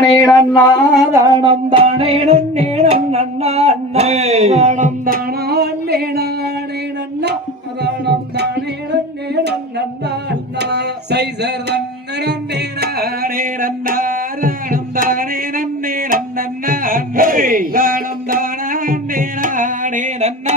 தானம் தானே நன்னே நன்னா தானம் தானா அண்ணே நானே நன்னா தானம் தானே நன்னே நன்னா சைசர் தன்ன நன்னே நானே நன்னா தானம் தானே நன்னே நன்னா தானம் தானா அண்ணே நானே நன்னா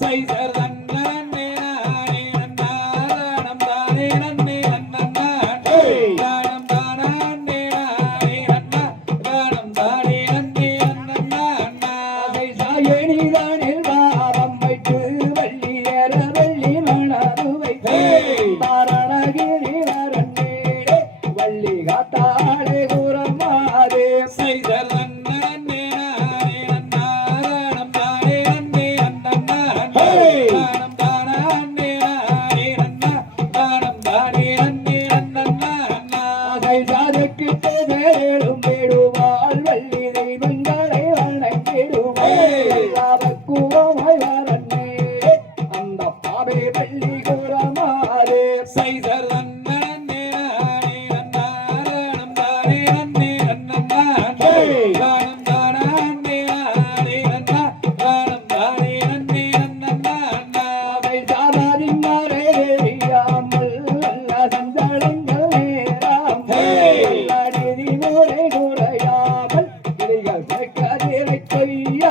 say that ஐயா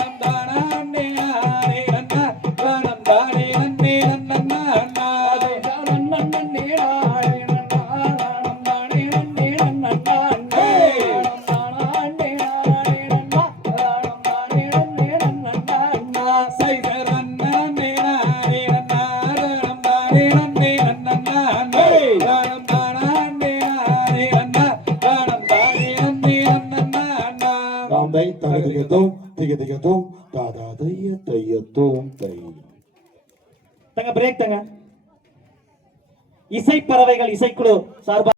தக திகத்தும் திக தாதா தைய தையத்தும் தை தங்க பிரேக் தங்க இசை பறவைகள் இசைக்குழு சார்பாக